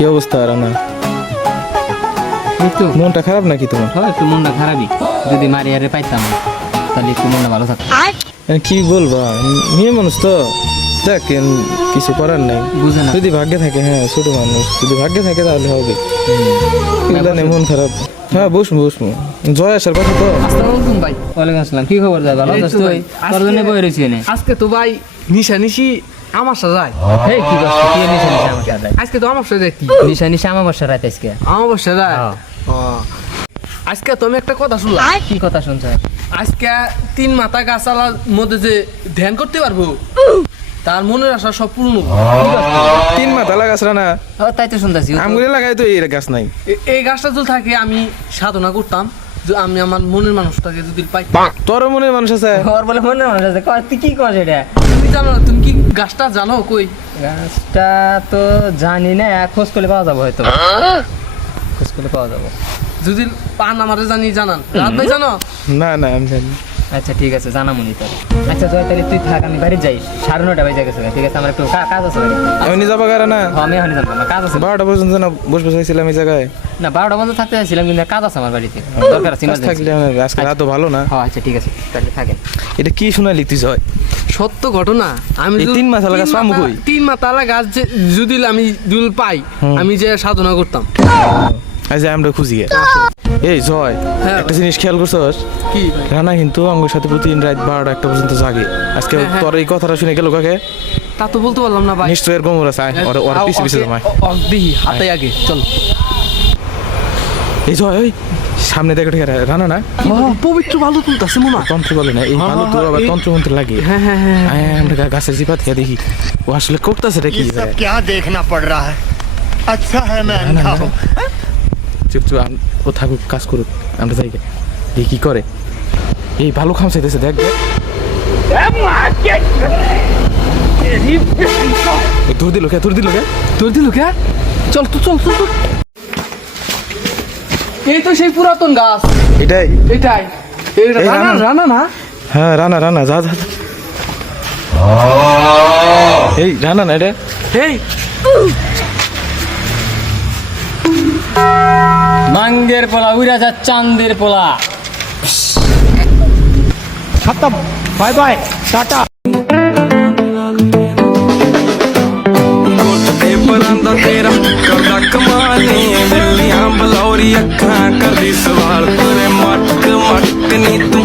কি অবস্থা রানা? এই তো মনটা খারাপ নাকি তোমার? হয় একটু মনটা খারাপই। যদি মারিয়ারে পাইতাম তাহলে একটু মনটা ভালো থাকতো। কি বলবা, মেয়ে মানুষ তো, দেখ কিছু করার নাই। বুঝে না যদি ভাগ্যে থাকে, হ্যাঁ ছোট মানুষ, যদি ভাগ্যে থাকে তাহলে হবে। জানে মন খারাপ। হ্যাঁ বসমু। জয় আসার কথা তো। আসসালামু আলাইকুম ভাই। ওয়ালাইকুম আসসালাম। কি খবর যায়? ভালো এই তো আছিস তুই? ভাই, তোর জন্য বই রয়েছি এনে। আজকে তো ভাই নিশি আমার সাজায়। হেই কি করছিস? কি নিশা নিশা আমার সাথে? আজকে তো আমার সাথে যাইতি নিশা আমার বর্ষা রাত আজকে। আমার সাজায়। হ্যাঁ। আজকে তুমি একটা কথা শুনলাম। কি কথা শুনছ? আজকে 3 মাথা গাছালার মধ্যে যে ধ্যান করতে পারবো তার মনের আশা সব পূর্ণ হবে। 3 মাথা লাগাস রানা, ও তাই তো শুনতাছি। আমগুলি লাগাই তো এই গাছ নাই। এই গাছটা যদি থাকে আমি সাধনা করতাম যে আমি আমার মনের মানুষটাকে যদি পাই। তোর মনে মানুষ আছে? ওর বলে মনে মনে আছে। তুই কি কর এটা? তুমি জানো না, তুমি কি গাছটা জানো কই? গাছটা তো জানি না, খোঁজ করলে পাওয়া যাবে হয়তো। খোঁজ করলে পাওয়া যাবে। যদি পান আমারে জানান। রাত ভাই জানো? না আমি জানি। আচ্ছা ঠিক আছে, জানামুনি তোর। আচ্ছা জয়, তাহলে তুই থাক, আমি বাড়ি যাই। 9:30 বাজে গেছে। ঠিক আছে, আমার একটু কাজ আছে বাড়ি। আমি যাবো কারা না? হ্যাঁ, আমি এখনই যাবো, আমার কাজ আছে। 12টা পর্যন্ত না বসে চাইছিলাম এই জায়গায়। না 12টা পর্যন্ত থাকতে চাইছিলাম, কিন্তু কাজ আছে আমার বাড়িতে, দরকার আছে কাজ emergency। থাকলে আজকে রাত ভালো না। হ্যাঁ আচ্ছা ঠিক আছে, তাহলে থাকেন। এটা কি শোনালি তুই জয়? সত্য ঘটনা। আমি এই 3 মাথা গাছ পামু কই? 3 মাথা গাছ যদি আমি দুল পাই, আমি যে সাধনা করতাম। আজ আমরা খুঁজি গে। এই জয়, হ্যাঁ একটা জিনিস খেয়াল করছস? কি ভাই? রানা কিন্তু আমার সাথে প্রতিদিন রাত 12টা 1টা পর্যন্ত জাগে। আজকে হ্যাঁ। তোর এই কথাটা শুনে গেল কাকে? তা তো বলতে পারলাম না ভাই। নিশ্চয় এর গোমর আছে। ওর পিছে জামাই। দেখি হাতে আগে চল। এই জয়, ওই সামনে দেখে ঠিক রানা না? পবিত্র ভালো তুলতাছে মনে হয়। তন্ত্র বলে না, এই ভালো তো আবার তন্ত্র মন্ত্র লাগে। হ্যাঁ হ্যাঁ হ্যাঁ আমরা গাছের জিপা থেকে দেখি ও আসলে করতেছে এটা কি? ये सब क्या देखना पड़ रहा है। अच्छा है मैं अंधा हूँ। চুপ ও থাকুক, কাজ করুক, আমরা যাই গে। দেখি কি করে। এই ভালো খাম চাইতেছে, দেখ দেখ। দূর দিল কে? তোর দিল কে? চল তো চল। এই তো সেই পুরাতন গাছ। এটাই? এটাই এই রানা রানা। রানা না? হ্যাঁ রানা যা। এই রানা না এটা? এই মাঙ্গের পোলা উড়া যা চাঁদের পোলা। खत्म। Bye bye tata. ਪਰਾਂਦਾ ਤੇਰਾ ਕਰਦਾ ਕਮਾਲੇ ਬਿੱਲੀਆਂ ਬਲੌਰੀ ਅੱਖਾਂ ਕਰਦੀ ਸਵਾਲ ਪਰੇ ਮੱਟ ਨੀ ਤੂੰ